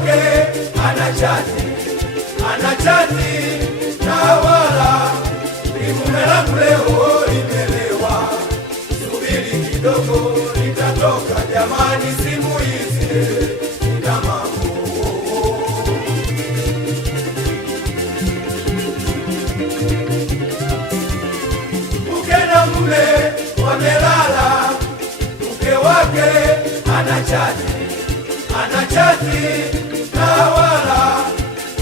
wake anachati na wala ni mume langu leo limelewa, subiri kidogo litatoka jamani, simu hizi ina mambo. Mke na mume wamelala, mke wake anachati na wala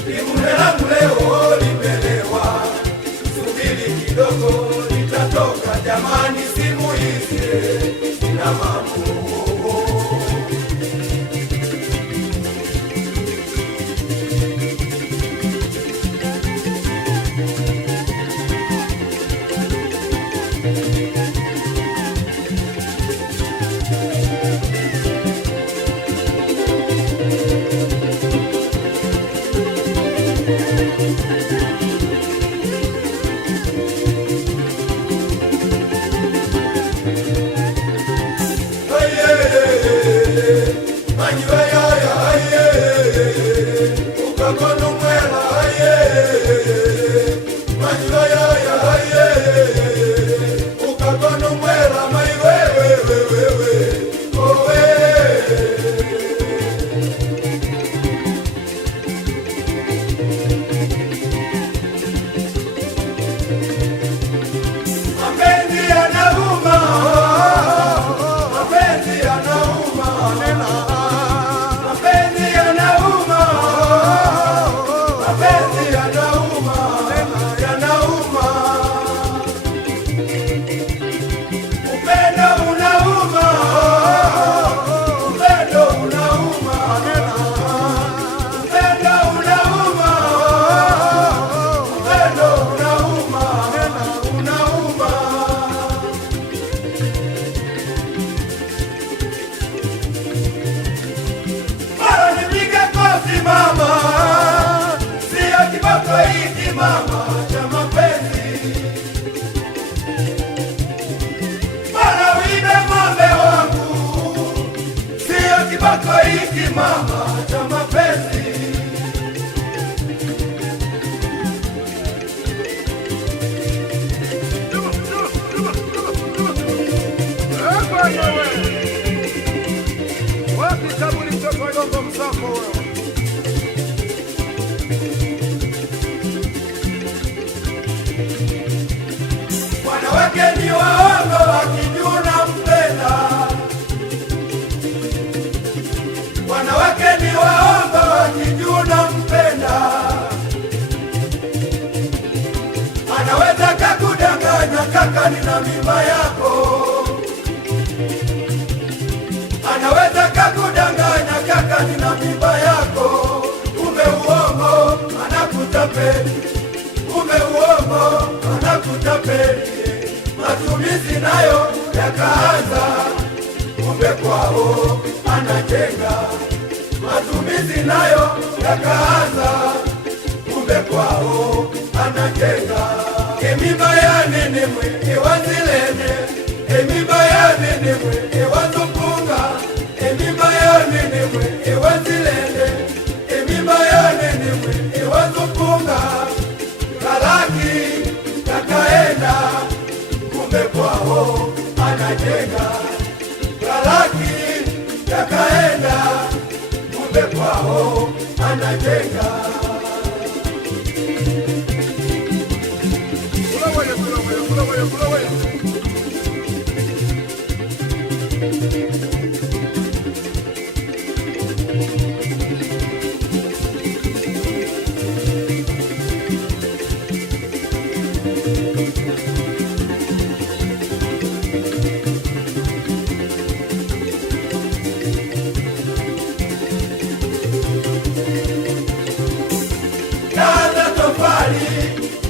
ni mume langu leo limelewa, subiri kidogo litatoka jamani, simu hizi ina mambo. Mama cha mapenzi, bana uibe ng'ombe wangu, sio kiboko hiki mama cha mapenzi. Wapi sabuni mtoto wa Gongo Msako wewe? Wanawake ni waongo wakijuna mpenda, wanawake ni waongo wakijuna mpenda, anaweza kakudanganya kaka nina mimba yako, anaweza kakudanganya kaka nina mimba yako, kumbe uongo anakutapeli, kumbe uongo anakutapeli. Matumizi nayo yakaanza, kumbe kwao anajenga. Matumizi nayo yakaanza, kumbe kwao anajenga. Emimba ya nini mwe iwazilene, emimba ya nini mwe iwazupunga, emimba ya nini mwe iwazilene, emimba ya nini mwe iwazupunga. Kalaki kakaenda, kumbe kwao anajenga. Kalaki yakaenda, kumbe kwao anajenga.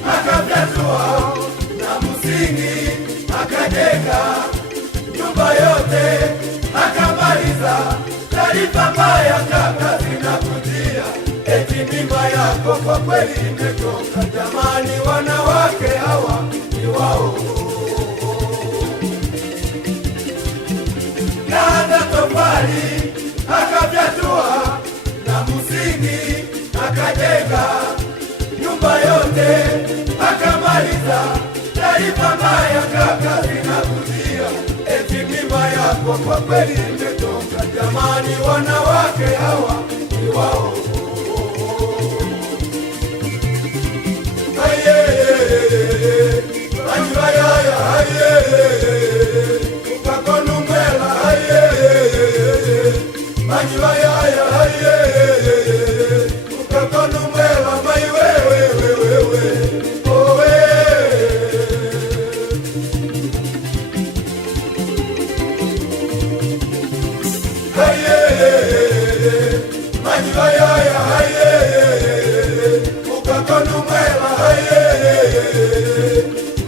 Akafyatua na msingi akajenga, nyumba yote akamaliza. Taarifa mbaya kaka zinakujia, eti mimba yako kwa kweli imetoka. Jamani, wanawake hawa ni waongo. Kaanza tofali akafyatua na msingi yako kwa kweli imetoka. Jamani, wanawake hawa ni wao.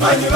Manyi